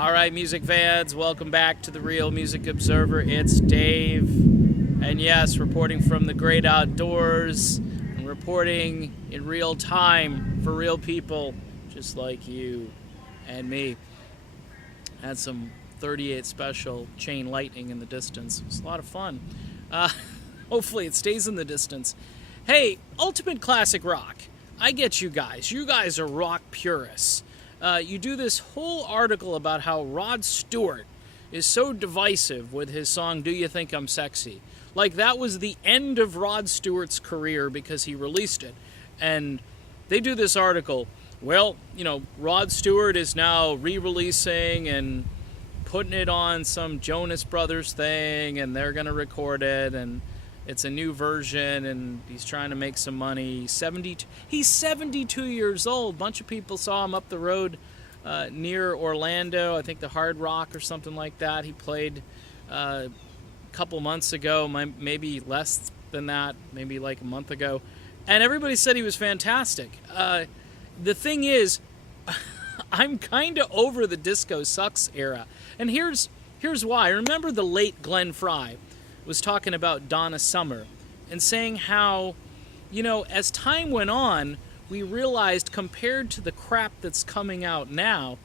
All right, music fans, welcome back to the Real Music Observer. It's Dave, and yes, reporting from the great outdoors and reporting in real time for real people just like you and me. Had some 38 special chain lightning in the distance. It was a lot of fun. Hopefully it stays in the distance. Hey, Ultimate Classic Rock. I get you guys. You guys are rock purists. You do this whole article about how Rod Stewart is so divisive with his song, Do You Think I'm Sexy? Like that was the end of Rod Stewart's career because he released it. And they do this article. Well, you know, Rod Stewart is now re-releasing and putting it on some Jonas Brothers thing, and they're going to record it, and it's a new version, and he's trying to make some money. He's 72 years old. A bunch of people saw him up the road near Orlando, I think the Hard Rock or something like that. He played a couple months ago, maybe less than that, maybe like a month ago, and everybody said he was fantastic. The thing is, I'm kind of over the disco sucks era, and here's why. Remember the late Glenn Frey was talking about Donna Summer and saying how, you know, as time went on, we realized compared to the crap that's coming out now,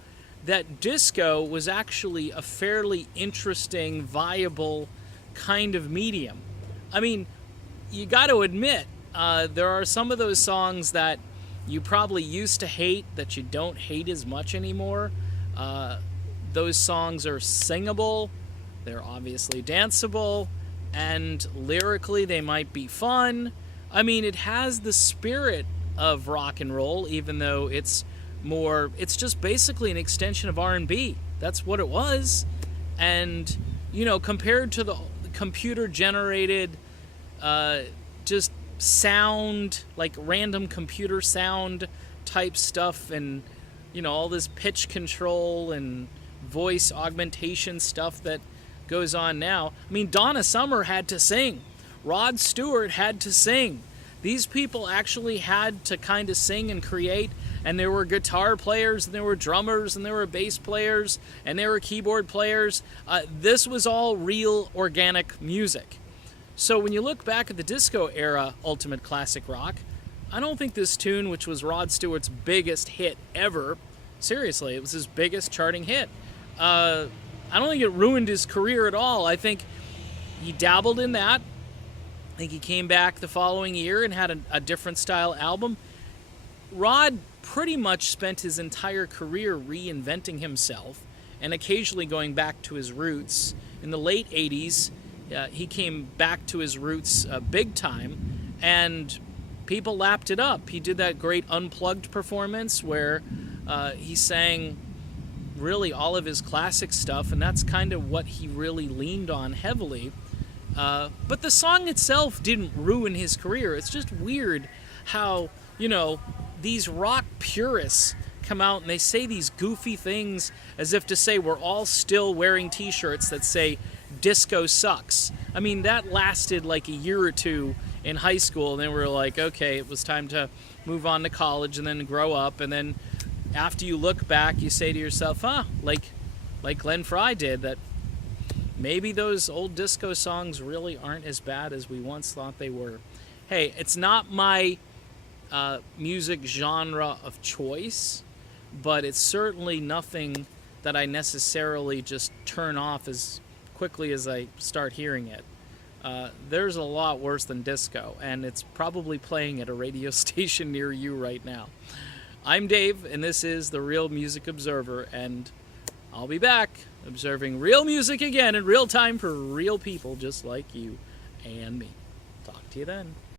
that disco was actually a fairly interesting, viable kind of medium. I mean, you got to admit, there are some of those songs that you probably used to hate that you don't hate as much anymore. Those songs are singable, they're obviously danceable, and lyrically they might be fun. I mean, it has the spirit of rock and roll, even though it's just basically an extension of R&B. That's what it was. And, you know, compared to the computer-generated just sound, like random computer sound type stuff, and, you know, all this pitch control and voice augmentation stuff that goes on now. I mean, Donna Summer had to sing. Rod Stewart had to sing. These people actually had to kind of sing and create, and there were guitar players, and there were drummers, and there were bass players, and there were keyboard players. This was all real organic music. So when you look back at the disco era Ultimate Classic Rock, I don't think this tune, which was Rod Stewart's biggest hit ever, seriously, it was his biggest charting hit. I don't think it ruined his career at all. I think he dabbled in that. I think he came back the following year and had a different style album. Rod pretty much spent his entire career reinventing himself and occasionally going back to his roots. In the late 80s, he came back to his roots big time, and people lapped it up. He did that great Unplugged performance where he sang really all of his classic stuff, and that's kind of what he really leaned on heavily. But the song itself didn't ruin his career. It's just weird how, you know, these rock purists come out and they say these goofy things as if to say we're all still wearing t-shirts that say disco sucks. I mean, that lasted like a year or two in high school, and then we were like, okay, it was time to move on to college and then grow up, and then after you look back, you say to yourself, like Glenn Frey did, that maybe those old disco songs really aren't as bad as we once thought they were. Hey, it's not my music genre of choice, but it's certainly nothing that I necessarily just turn off as quickly as I start hearing it. There's a lot worse than disco, and it's probably playing at a radio station near you right now. I'm Dave, and this is the Real Music Observer, and I'll be back observing real music again in real time for real people just like you and me. Talk to you then.